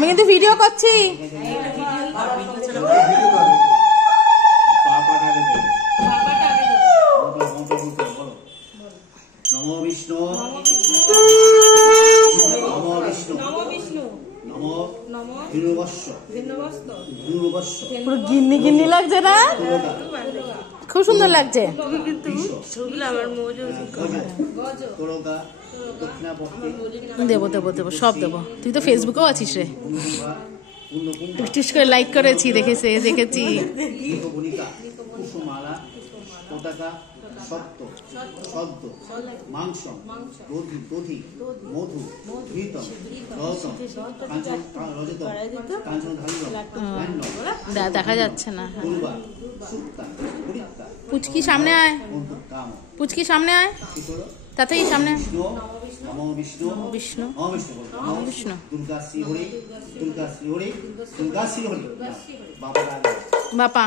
আমি কিন্তু ভিডিও করছি। নমো বিষ্ণু নমো বিষ্ণু নমো পুরো গিন্নি গিন্নি লাগছে না? খুব সুন্দর লাগছে। দেবো দেবো দেবো, সব দেবো। তুই তো ফেসবুকেও আছিস রে, টুস করে লাইক করেছি, দেখেছি। সত্য সদ্য মাংস দধি মধু ঘৃতম রসম দেখা যাচ্ছে না। পুচকি সামনে আয়, পুচকি সামনে আয়, তাতেই সামনে। বিষ্ণু বিষ্ণু বিষ্ণু দুর্গা শ্রী হরি দুর্গা শ্রী হরি দুর্গা শ্রী হরি। বাপা